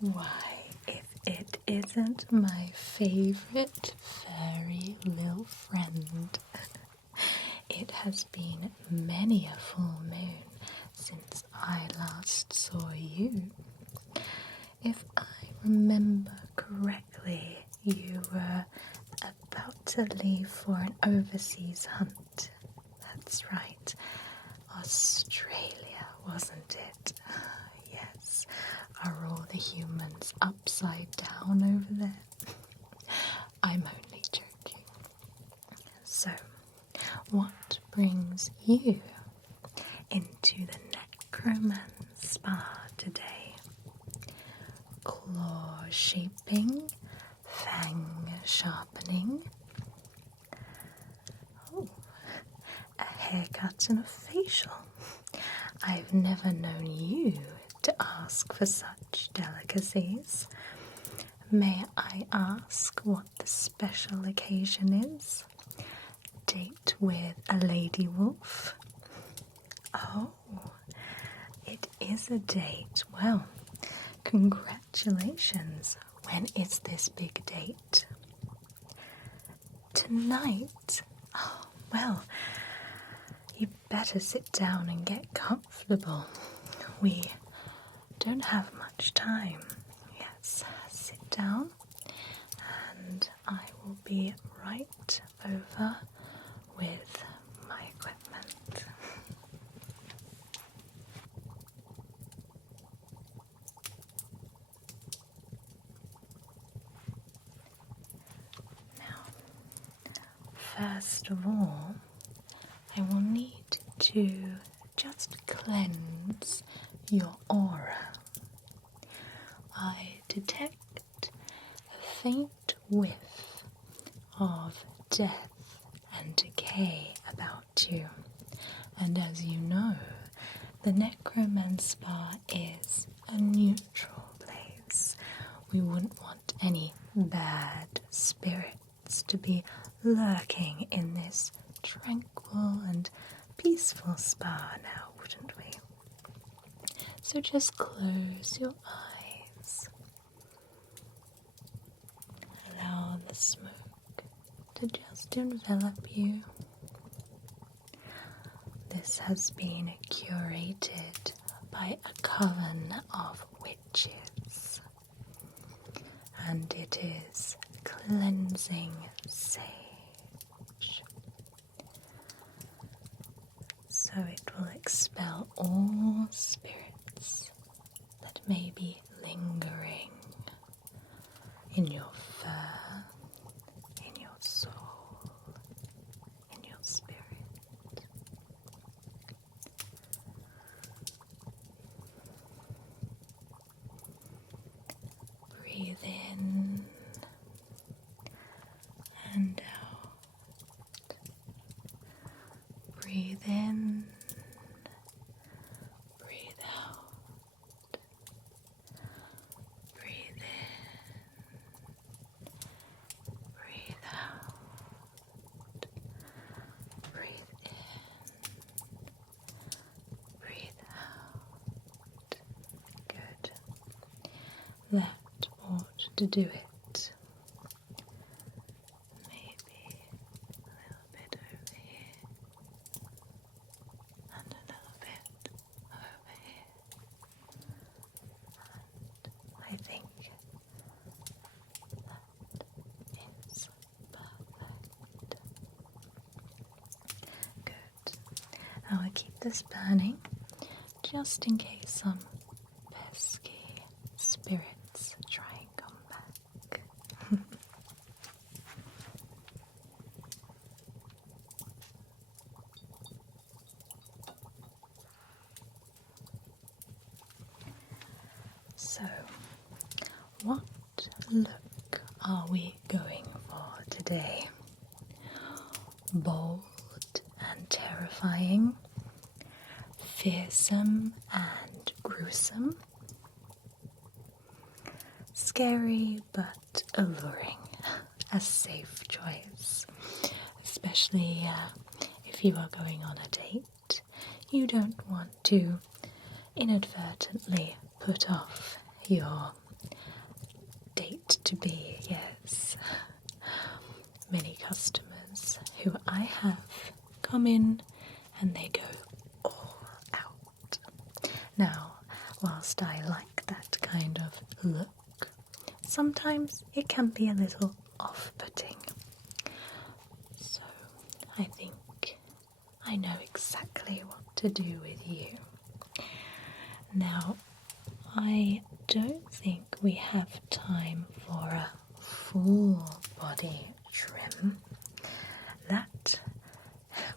Why, if it isn't my favourite fairy little friend. It has been many a full moon since I last saw you. If I remember correctly, you were about to leave for an overseas hunt. That's right, Australia, wasn't it? Yes, are all the humans upside down over there? I'm only joking. So, what brings you into the Necromanspa today? Claw shaping, fang sharpening. Oh, a haircut and a facial. I've never known you to ask for such delicacies. May I ask what the special occasion is? Date with a lady wolf? Oh, it is a date. Well, congratulations. When is this big date? Tonight? Oh, well, you better sit down and get comfortable. We don't have much time. Yes, sit down and I will be right over with my equipment. Now, first of all, I will need to just cleanse your aura. I detect a faint whiff of death and decay about you, and as you know, the Necromanspa is a neutral place. We wouldn't want any bad spirits to be lurking in this tranquil and peaceful spa now, wouldn't we? So just close your eyes. Allow the smoke to just envelop you. This has been curated by a coven of witches, and it is cleansing sage. So it will expel all spirits that may be lingering in your fur, in your soul, in your spirit. Breathe in and out. Breathe in, breathe out. Breathe in, breathe out. Breathe in, breathe out. Good. That ought to do it. Maybe a little bit over here and a little bit over here. And I think that is perfect. Good. Now I keep this burning just in case some pesky spirits try and come back. So, what look are we going for today? Bold and terrifying, fearsome and gruesome, scary but alluring, a safe choice, especially if you are going on a date. You don't want to inadvertently put off your state to be, yes. Many customers who I have come in and they go all out. Now, whilst I like that kind of look, sometimes it can be a little off-putting. So I think I know exactly what to do with you. Now, I don't think we have time for a full body trim. That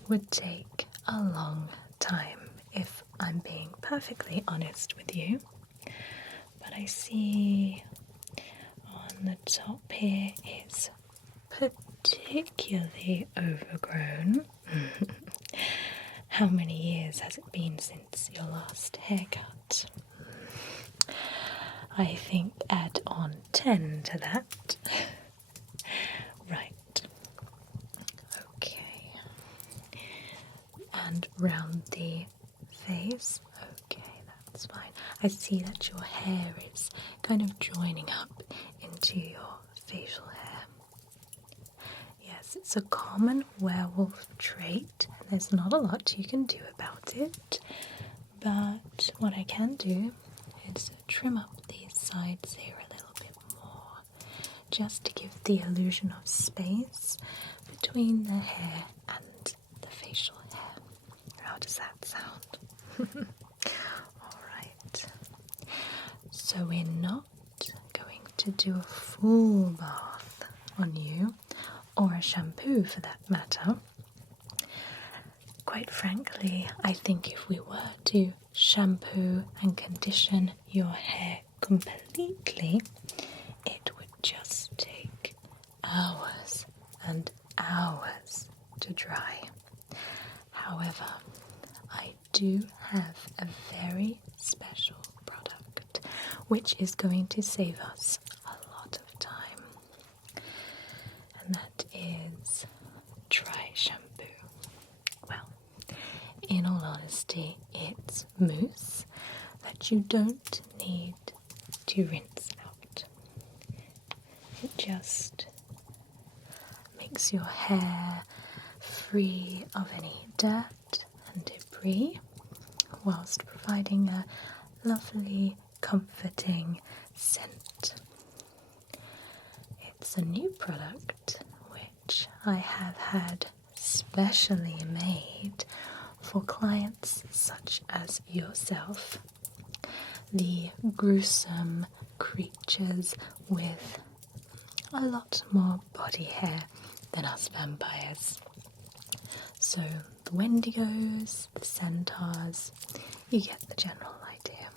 would take a long time if I'm being perfectly honest with you. But I see on the top here it's particularly overgrown. How many years has it been since your last haircut? I think add on 10 to that. Right. Okay. And round the face. Okay, that's fine. I see that your hair is kind of joining up into your facial hair. Yes, it's a common werewolf trait. There's not a lot you can do about it. But what I can do is trim up these sides here a little bit more, just to give the illusion of space between the hair and the facial hair. How does that sound? Alright. So we're not going to do a full bath on you, or a shampoo for that matter. Quite frankly, I think if we were to shampoo and condition your hair completely, it would just take hours and hours to dry. However, I do have a very special product which is going to save us a lot of time, and that is dry shampoo. Well, in all honesty, it's mousse that you don't need to rinse out. It just makes your hair free of any dirt and debris, whilst providing a lovely, comforting scent. It's a new product which I have had specially made for clients such as yourself, the gruesome creatures with a lot more body hair than us vampires. So the Wendigos, the centaurs, you get the general idea.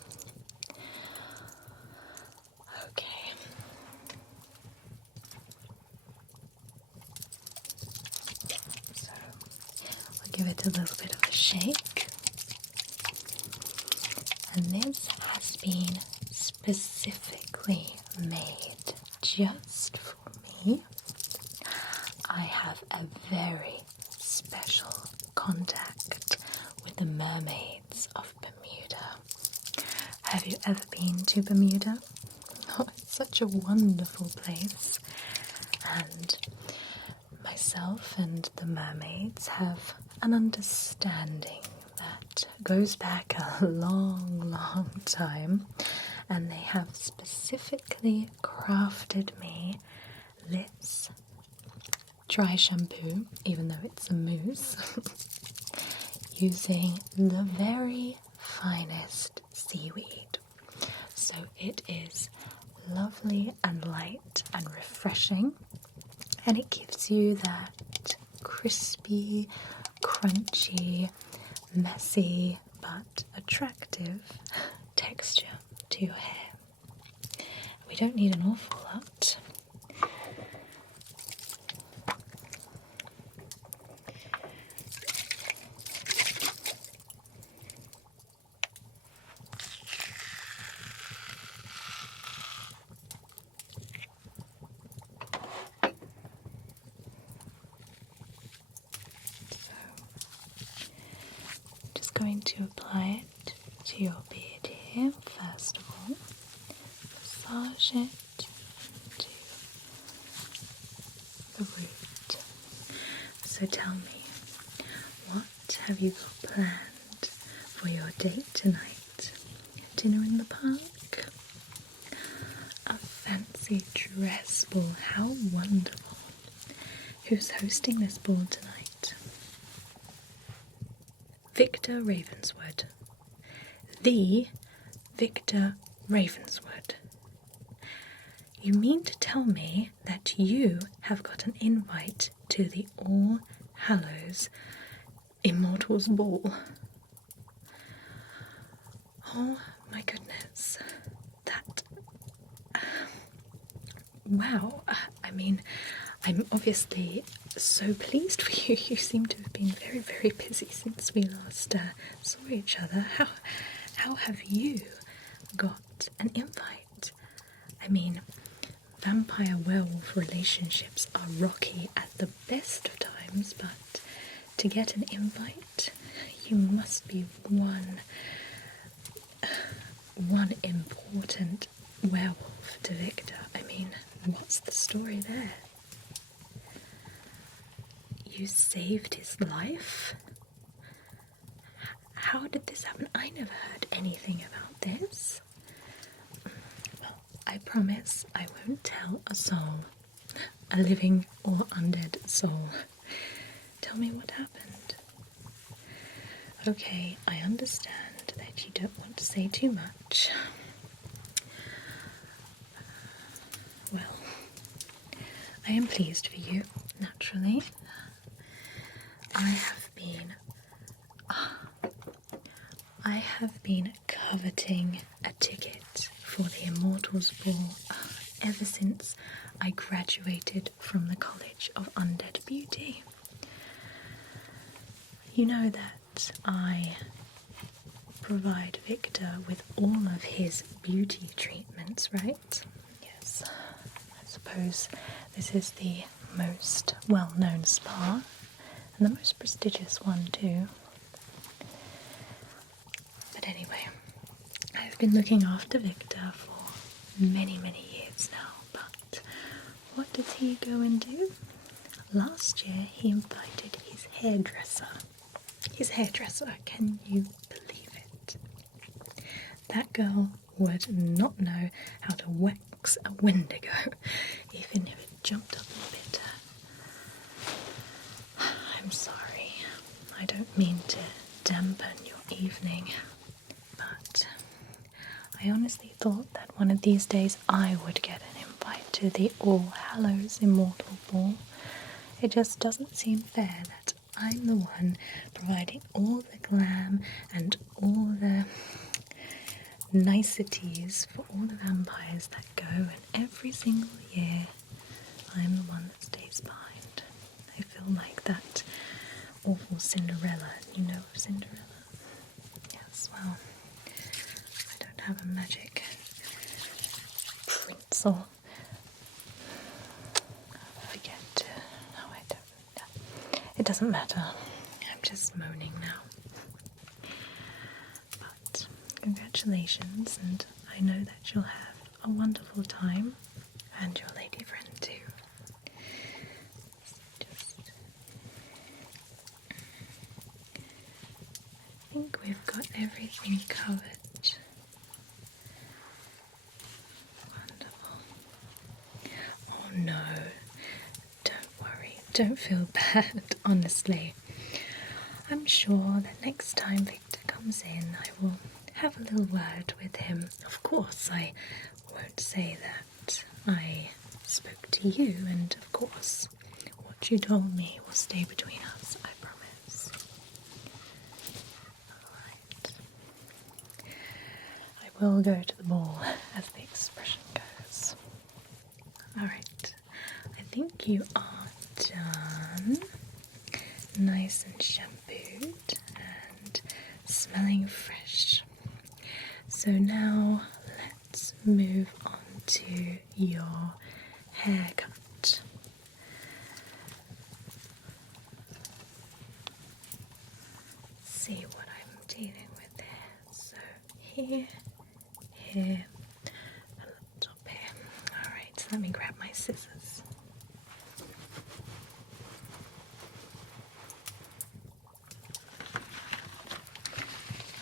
Okay. So we'll give it a little bit of a shake. And this has been specifically made just for me. I have a very special contact with the mermaids of Bermuda. Have you ever been to Bermuda? Oh, it's such a wonderful place. And myself and the mermaids have an understanding that goes back a long, long time, and they have specifically crafted me this dry shampoo, even though it's a mousse, using the very finest seaweed. So it is lovely and light and refreshing, and it gives you that crispy, crunchy, messy but attractive texture to your hair. We don't need an awful lot. Going to apply it to your beard here first of all. Massage it So tell me, what have you got planned for your date tonight? Dinner in the park? A fancy dress ball, how wonderful. Who's hosting this ball tonight? Victor Ravenswood. The Victor Ravenswood. You mean to tell me that you have got an invite to the All Hallows Immortals ball? Oh my goodness. That... wow. I mean, I'm obviously so pleased for you. You seem to have been very, very busy since we last saw each other. How have you got an invite? I mean, vampire-werewolf relationships are rocky at the best of times, but to get an invite, you must be one important werewolf to Victor. I mean, what's the story there? You saved his life? How did this happen? I never heard anything about this. Well, I promise I won't tell a soul, a living or undead soul. Tell me what happened. Okay, I understand that you don't want to say too much. Well, I am pleased for you, naturally. I have been coveting a ticket for the Immortals Ball ever since I graduated from the College of Undead Beauty. You know that I provide Victor with all of his beauty treatments, right? Yes, I suppose this is the most well-known spa, and the most prestigious one too. But anyway, I've been looking after Victor for many, many years now, but what did he go and do? Last year he invited his hairdresser. His hairdresser, can you believe it? That girl would not know how to wax a Wendigo, even if it jumped up and bit her. I'm sorry, I don't mean to dampen your evening, but I honestly thought that one of these days I would get an invite to the All Hallows Immortal Ball. It just doesn't seem fair that I'm the one providing all the glam and all the niceties for all the vampires that go, and every single year I'm the one that stays behind. I feel like that awful Cinderella. You know of Cinderella? Yes, well, I don't have a magic prince or it doesn't matter. I'm just moaning now. But congratulations, and I know that you'll have a wonderful time, and your lady friend too. I think we've got everything covered. Wonderful. Oh no. Don't feel bad, honestly. I'm sure that next time Victor comes in, I will have a little word with him. Of course, I won't say that I spoke to you, and of course, what you told me will stay between us, I promise. Alright. I will go to the ball, as the expression goes. Alright. I think you are done, nice and shampooed and smelling fresh. So now let's move on to your haircut. See what I'm dealing with here. So here, and the top here. Alright, so let me grab my scissors.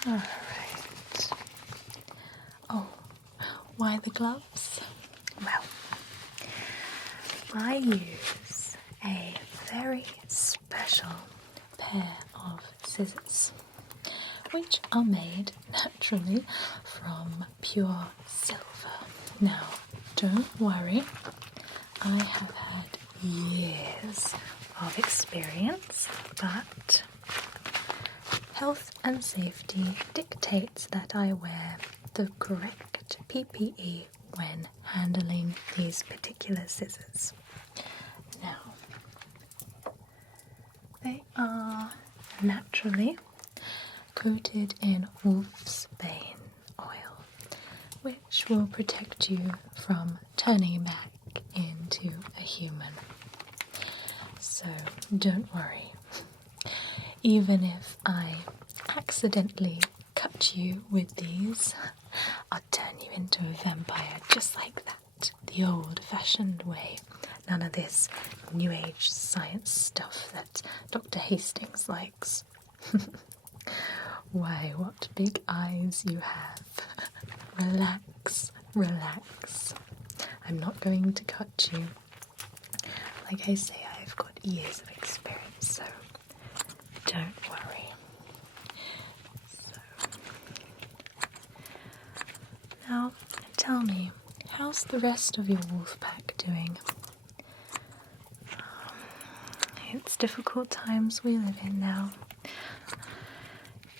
Alright. Oh, why the gloves? Well, I use a very special pair of scissors, which are made naturally from pure silver. Now, don't worry, I have had years of experience, but health and safety dictates that I wear the correct PPE when handling these particular scissors. Now, they are naturally coated in wolfsbane oil, which will protect you from turning back into a human. So don't worry. Even if I accidentally cut you with these, I'll turn you into a vampire just like that, the old-fashioned way. None of this new age science stuff that Dr. Hastings likes. Why, what big eyes you have. Relax, relax. I'm not going to cut you. Like I say, I've got years of experience, so don't worry. So, now tell me, how's the rest of your wolf pack doing? It's difficult times we live in now.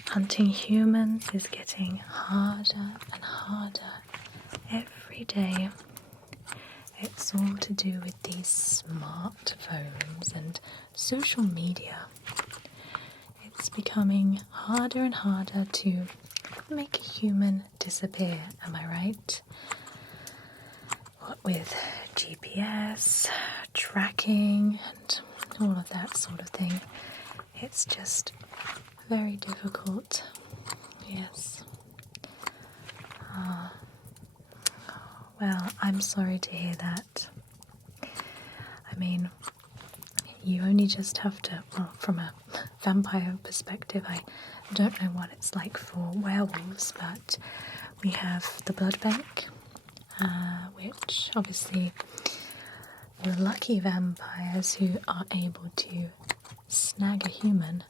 Hunting humans is getting harder and harder every day. It's all to do with these smartphones and social media. It's becoming harder and harder to make a human disappear, am I right? What with GPS, tracking, and all of that sort of thing, it's just very difficult. Yes. Well, I'm sorry to hear that. I mean, you only just have to, well, from a vampire perspective, I don't know what it's like for werewolves, but we have the blood bank, which obviously the lucky vampires who are able to snag a human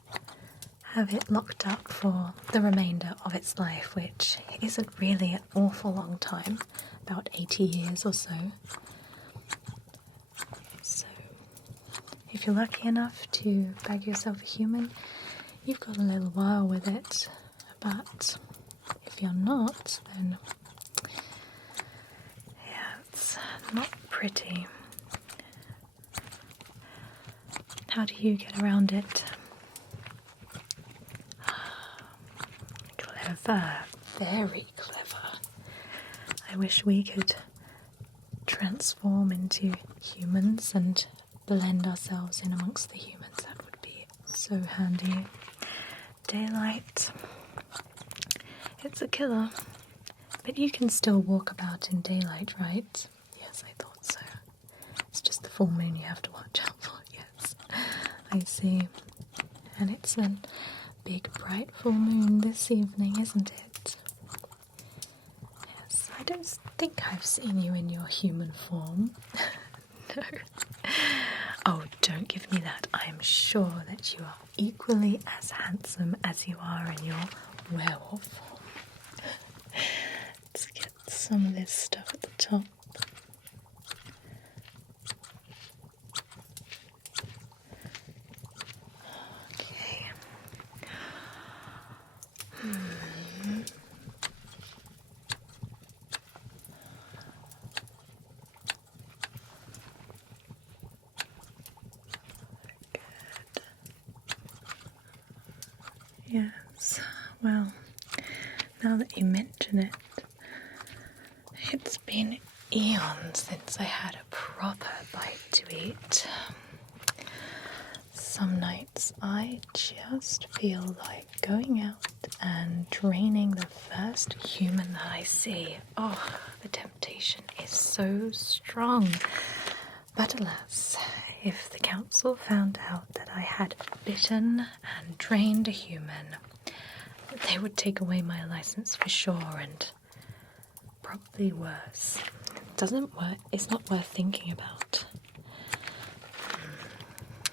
have it locked up for the remainder of its life, which isn't really an awful long time, about 80 years or so. So, if you're lucky enough to bag yourself a human, you've got a little while with it, but if you're not, then yeah, it's not pretty. How do you get around it? Clever, very clever. I wish we could transform into humans and blend ourselves in amongst the humans. That would be so handy. Daylight. It's a killer. But you can still walk about in daylight, right? Yes, I thought so. It's just the full moon you have to watch out for, yes. I see. And it's a big bright full moon this evening, isn't it? Yes, I don't think I've seen you in your human form. No. Oh, don't give me that. I am sure that you are equally as handsome as you are in your werewolf form. Let's get some of this stuff at the top. Okay. Yes, well, now that you mention it, it's been eons since I had a proper bite to eat. Some nights I just feel like going out and draining the first human that I see. Oh, the temptation is so strong. But alas, if the council found out that I had bitten and drained a human, they would take away my license for sure, and probably worse. It's not worth thinking about.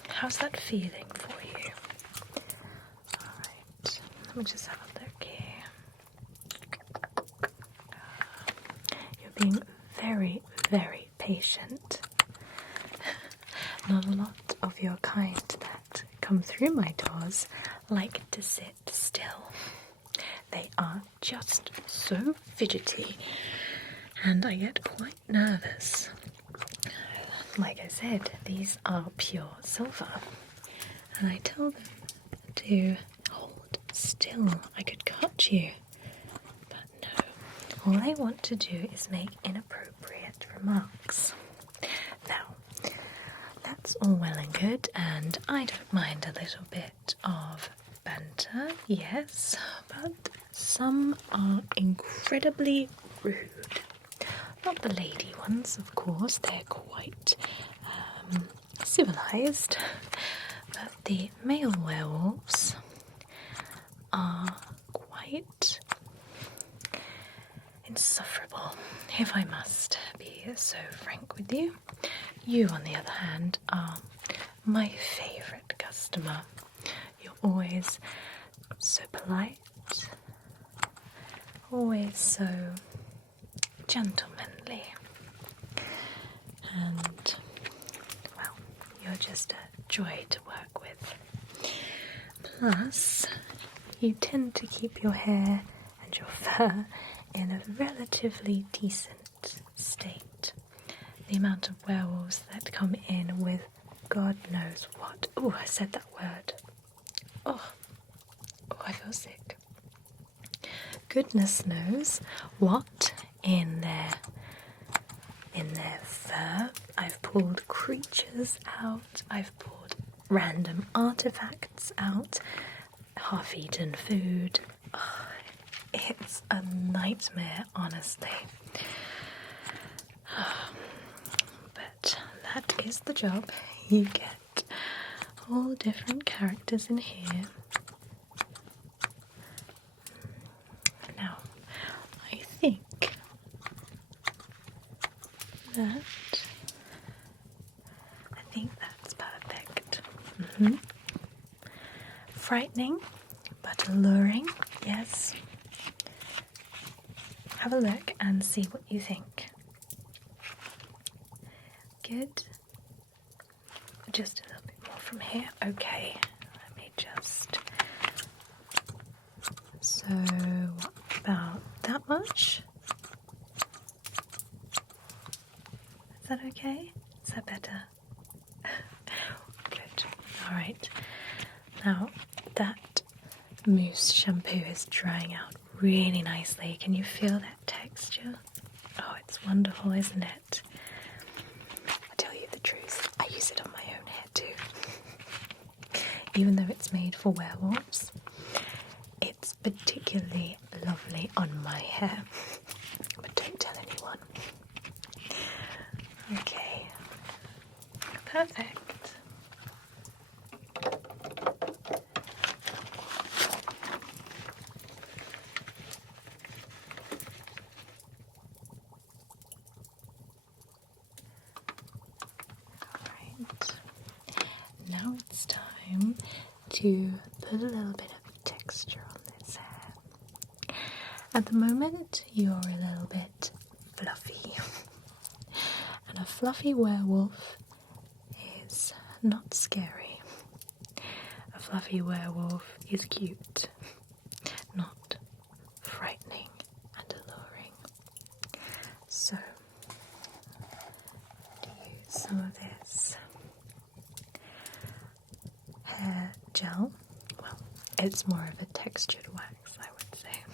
How's that feeling for you? Alright, let me just have a look here. You're being very, very patient. Not a lot of your kind that come through my doors like to sit still. They are just so fidgety, and I get quite nervous. Like I said, these are pure silver, and I tell them to hold still. I could cut you, but no. All they want to do is make inappropriate remarks. Now, that's all well and good, and I don't mind a little bit of banter, yes, but some are incredibly rude. Not the lady ones, of course, they're quite civilized, but the male werewolves are quite insufferable, if I must be so frank with you. You, on the other hand, are my favourite customer. You're always so polite, always so gentlemanly, and, well, you're just a joy to work with. Plus, you tend to keep your hair and your fur in a relatively decent state. The amount of werewolves that come in with God knows what. Oh, I said that word. Oh, I feel sick. Goodness knows what in their fur. I've pulled creatures out. I've pulled random artifacts out. Half-eaten food. Oh, it's a nightmare, honestly. But that is the job. You get all different characters in here. Now, I think that's perfect. Frightening, but alluring, yes. Have a look and see what you think. Good. Just a little bit more from here. Okay, let me just... So, what about that much? Is that okay? Is that better? Good. Alright. Now, that mousse shampoo is drying out really nicely. Can you feel that texture? Oh, it's wonderful, isn't it? I tell you the truth, I use it on my own hair too. Even though it's made for werewolves, it's particularly lovely on my hair. But don't tell anyone. Okay. Perfect. Now it's time to put a little bit of texture on this hair. At the moment, you're a little bit fluffy. And a fluffy werewolf is not scary. A fluffy werewolf is cute, not frightening and alluring. So, use some of this hair gel. Well, it's more of a textured wax, I would say.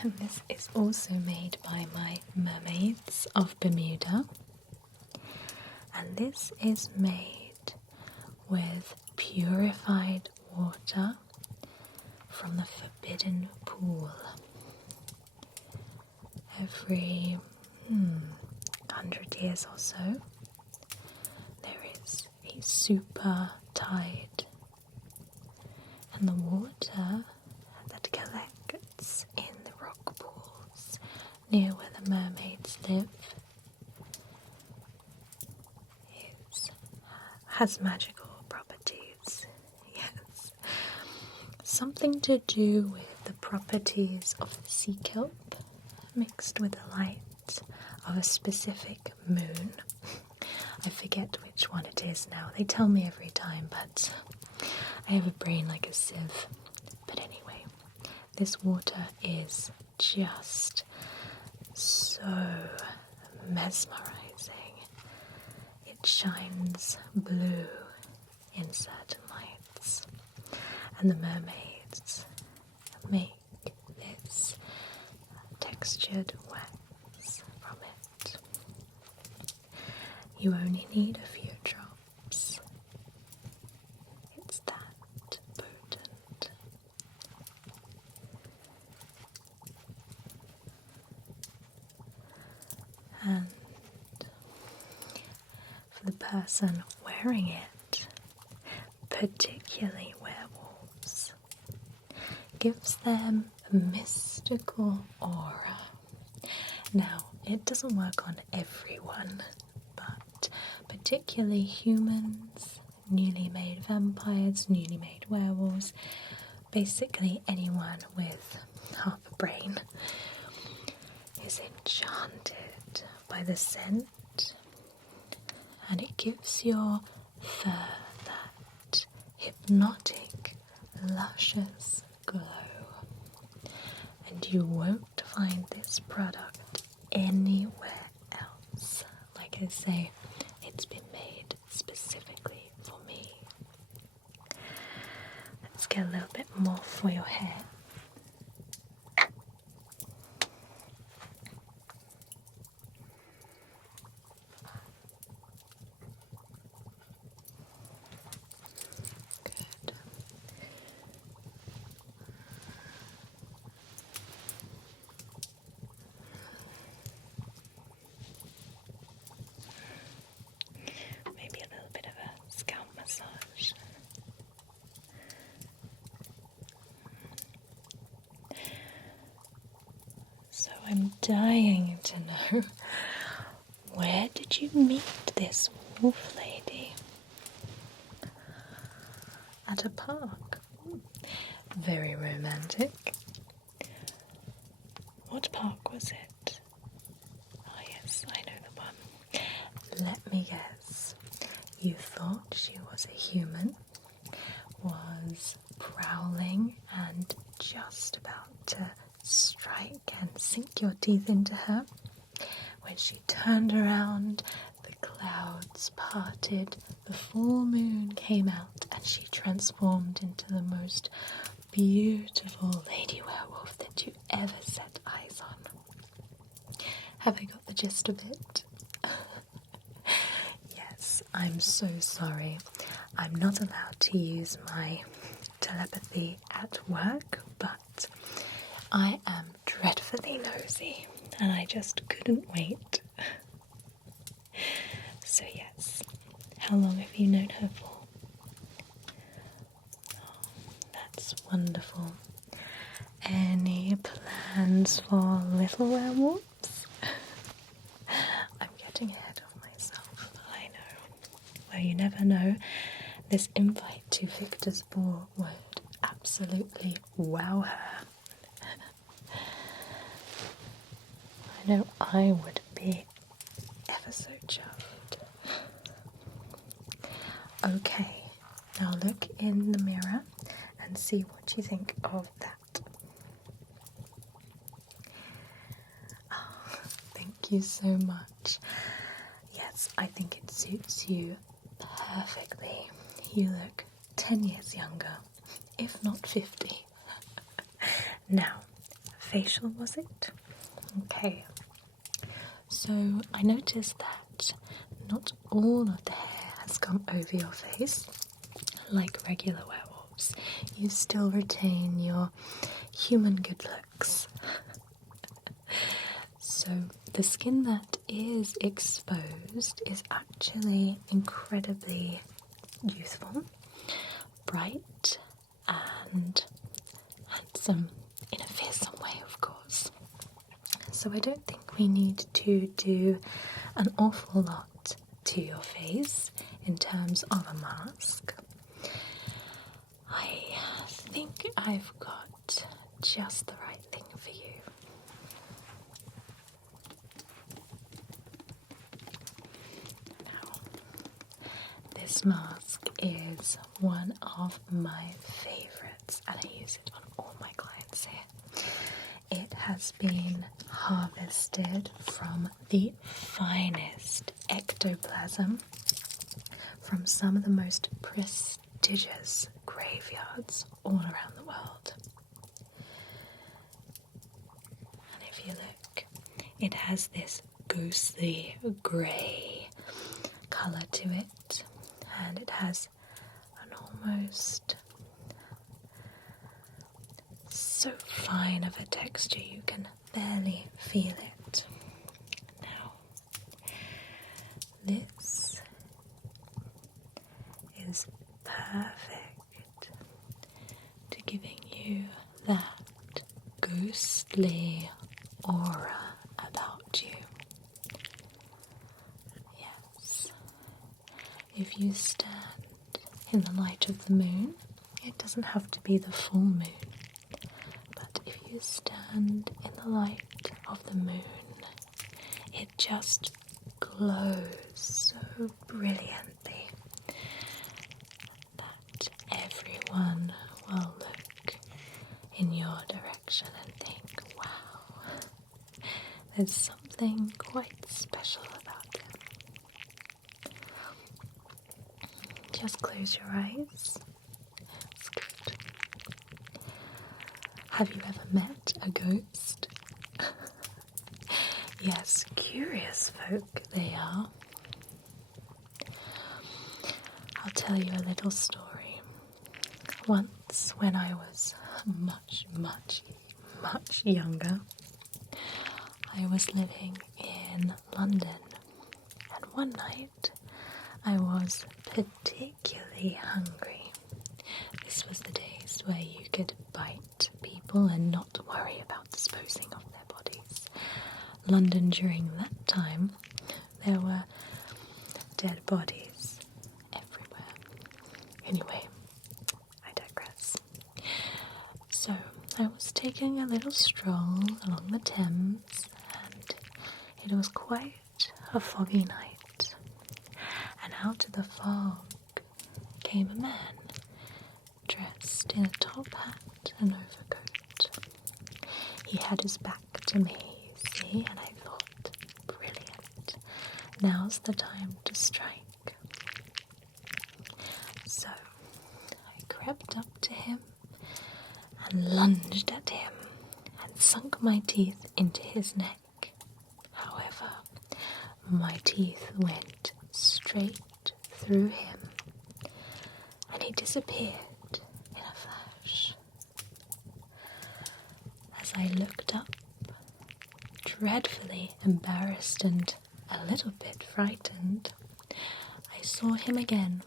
And this is also made by my mermaids of Bermuda. And this is made with purified water from the Forbidden Pool. Every 100 years or so, there super tide, and the water that collects in the rock pools near where the mermaids live has magical properties. Yes. Something to do with the properties of the sea kelp mixed with the light of a specific moon. I forget which one it is now. They tell me every time, but I have a brain like a sieve. But anyway, this water is just so mesmerizing. It shines blue in certain lights, and the mermaids make this textured wax from it. You only need a few drops. It's that potent. And for the person wearing it, particularly werewolves, gives them a mystical aura. Now, it doesn't work on everyone, but particularly humans, newly made vampires, newly made werewolves, basically anyone with half a brain is enchanted by the scent, and it gives your fur that hypnotic, luscious glow. And you won't find this product anywhere else. Like I say, it's been made specifically for me. Let's get a little bit more for your hair. Good. Maybe a little bit of a scalp massage. So I'm dying to know, where did you meet this wolf lady? At a park. Very romantic. What park was it? Oh yes, I know the one. Let me guess. You thought she was a human, was prowling and just about to strike and sink your teeth into her. When she turned around, the clouds parted, the full moon came out, and she transformed into the most beautiful lady werewolf that you ever set eyes on. Have I got the gist of it? Yes, I'm so sorry. I'm not allowed to use my telepathy at work, but I am dreadfully nosy, and I just couldn't wait. So yes, how long have you known her for? Oh, that's wonderful. Any plans for little werewolves? I'm getting ahead of myself, I know. Well, you never know. This invite to Victor's ball would absolutely wow her. I know I would be ever so chuffed. Okay, now look in the mirror and see what you think of that. Oh, thank you so much. Yes, I think it suits you perfectly. You look 10 years younger, if not 50. Now, facial was it? Okay. So I noticed that not all of the hair has come over your face. Like regular werewolves, you still retain your human good looks. So the skin that is exposed is actually incredibly youthful, bright, and handsome in a fearsome way, of course. So I don't think we need to do an awful lot to your face in terms of a mask. I think I've got just the right thing for you. Now, this mask is one of my favourites, and I use it on all my clients here. It has been harvested from the finest ectoplasm from some of the most prestigious graveyards all around the world. And if you look, it has this ghostly grey colour to it, and it has an almost so fine of a texture you can barely feel it. Now, this is perfect to giving you that ghostly aura about you. Yes, if you stand in the light of the moon, it doesn't have to be the full moon, but if you stand in the light of the moon, it just glows so brilliantly that everyone will look in your direction and think, wow, there's something quite special about him. Just close your eyes. That's good. Have you ever met a ghost? Yes, curious folk they are. I'll tell you a little story. Once, when I was much younger, I was living in London, and one night I was particularly hungry. This was the days where you could bite people and not worry about disposing of their bodies. London during that time, there were dead bodies everywhere. Anyway, I digress. So I was taking a little stroll along the Thames, and it was quite a foggy night. And out of the fog came a man, dressed in a top hat and overcoat. He had his back to me, see, and I thought, brilliant, now's the time to strike. So I crept up to him and lunged at him and sunk my teeth into his neck. However, my teeth went straight through him, and he disappeared in a flash. As I looked up, dreadfully embarrassed and a little bit frightened, I saw him again.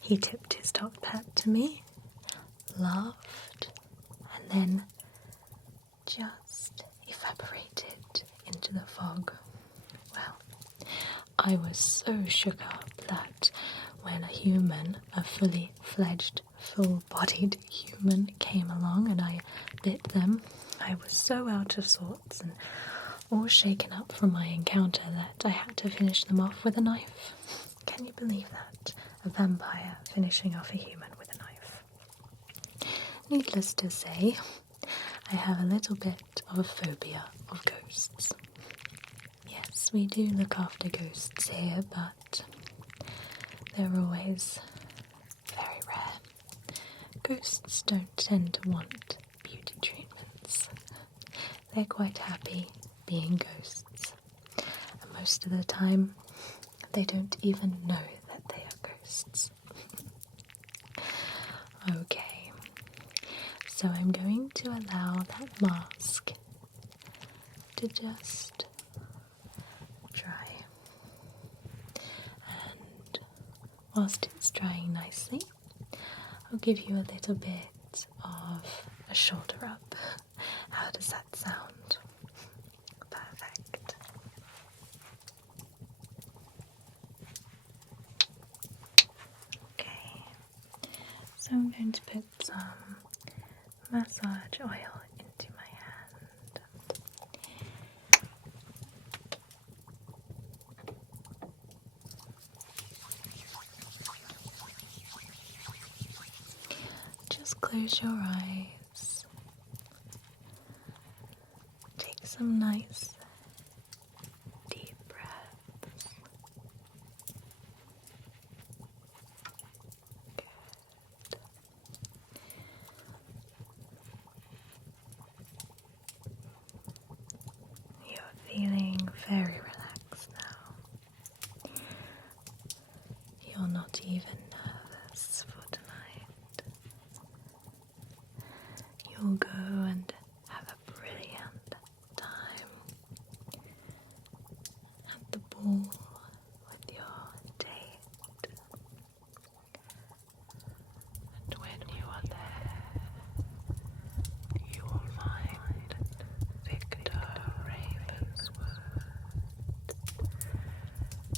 He tipped his top hat to me, laughed, and then just evaporated into the fog. Well, I was so shook up that when a human, a fully fledged, full-bodied human came along and I bit them, I was so out of sorts and all shaken up from my encounter that I had to finish them off with a knife. Can you believe that? A vampire finishing off a human with a knife. Needless to say, I have a little bit of a phobia of ghosts. Yes, we do look after ghosts here, but they're always very rare. Ghosts don't tend to want beauty treatments. They're quite happy being ghosts. And most of the time, they don't even know that they are ghosts. Okay, so I'm going to allow that mask to just dry. And whilst it's drying nicely, I'll give you a little bit of a shoulder rub. How does that sound? Perfect. Okay, so I'm going to put some massage oil into my hand. Just close your eyes. Take some nice deep breaths. Good. You're feeling very relaxed now. You're not even nervous for tonight. You'll go and have a brilliant time at the ball with your date. And when you are there, you will find Victor Ravenswood,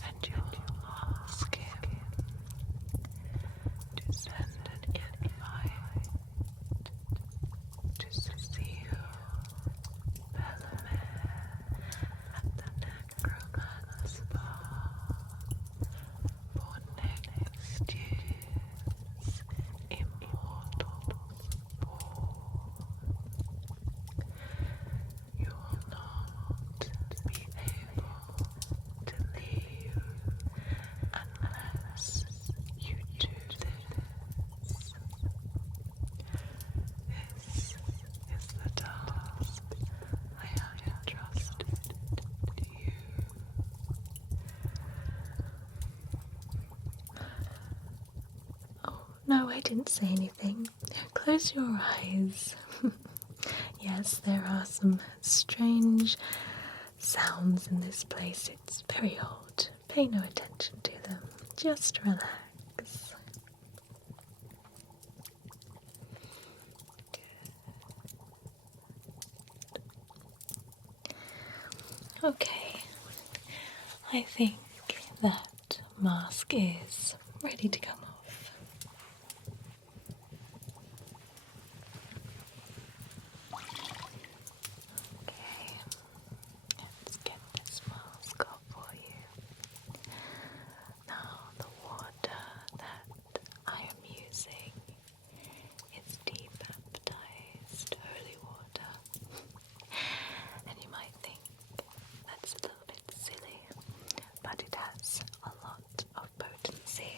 and you'll ask him to send an invite to Cecile Bellamere at the Necromanspa for next year's Immortals ball. You will not be able to leave unless you do this. This is the task I have entrusted to you. Oh, no, I didn't say anything. Close your eyes. Yes, there are some strange sounds in this place. It's very old. Pay no attention to them. Just relax. Okay, I think that mask is ready to come off. Okay, let's get this mask off for you. Now, the water that I am using is debaptized holy water. And you might think that's a little bit silly, but it has a lot of potency.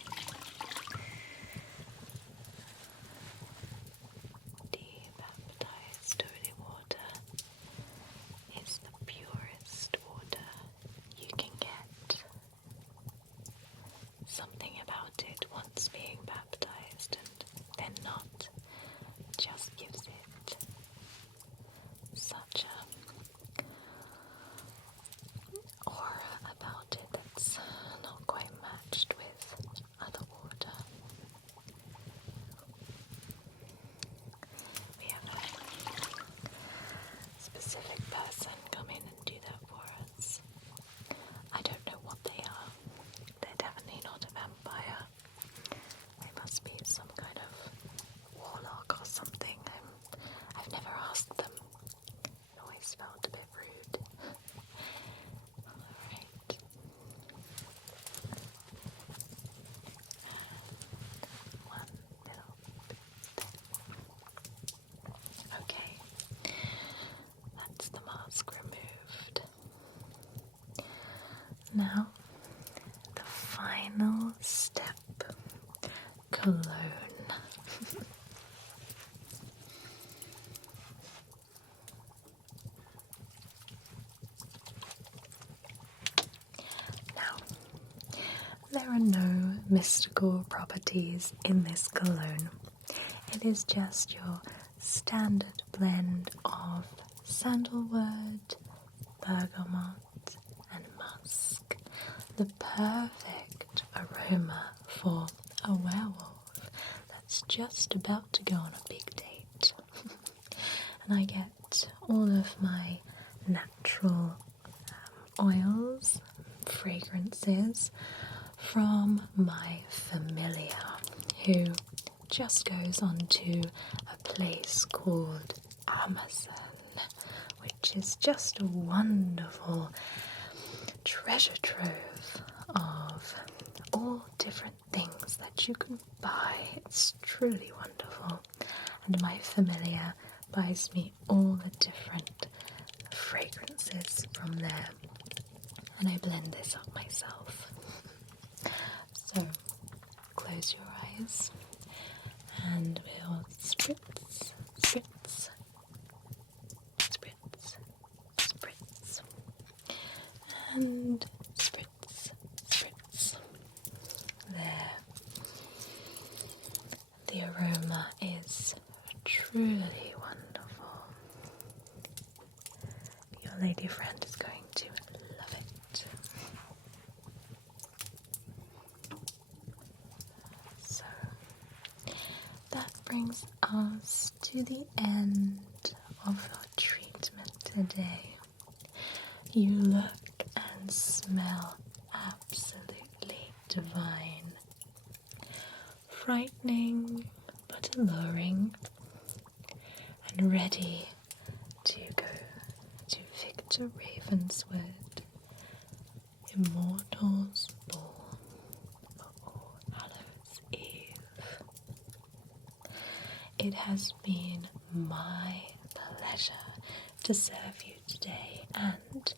Debaptized holy water is the purest water you can get. Something about it once being baptized and then not just gives it such a aura about it that's not quite matched with other water. We have a specific person come in and do that for us. I don't know what they are. They're definitely not a vampire. They must be some kind of warlock or something. I've never asked them. It always felt a bit rude. Alright. One little bit. Okay. That's the mask removed. Now, the final step. Cologne. Now, there are no mystical properties in this cologne. It is just your standard blend of sandalwood, bergamot, and musk. The perfect aroma for just about to go on a big date. And I get all of my natural oils, fragrances from my familiar, who just goes on to a place called Amazon, which is just a wonderful treasure trove of all different things that you can buy. It's truly wonderful. And my familiar buys me all the different fragrances from there, and I blend this up myself. So close your eyes and we'll spritz, spritz, spritz, spritz, and spritz, spritz. There. The aroma is truly wonderful. Your lady friend is going to love it. So, that brings us to the end of our treatment today. You look and smell absolutely divine. Frightening but alluring, and ready to go to Victor Ravenswood, Immortals ball for All Hallows Eve. It has been my pleasure to serve you today, and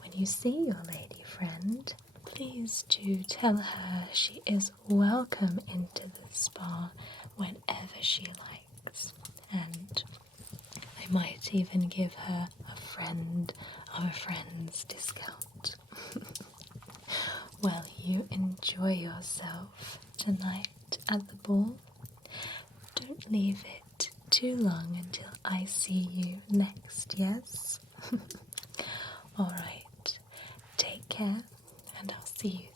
when you see your lady friend, please do tell her she is welcome into the spa whenever she likes, and I might even give her a friend of a friend's discount. Well, you enjoy yourself tonight at the ball. Don't leave it too long until I see you next, yes? Alright, take care, and I'll see you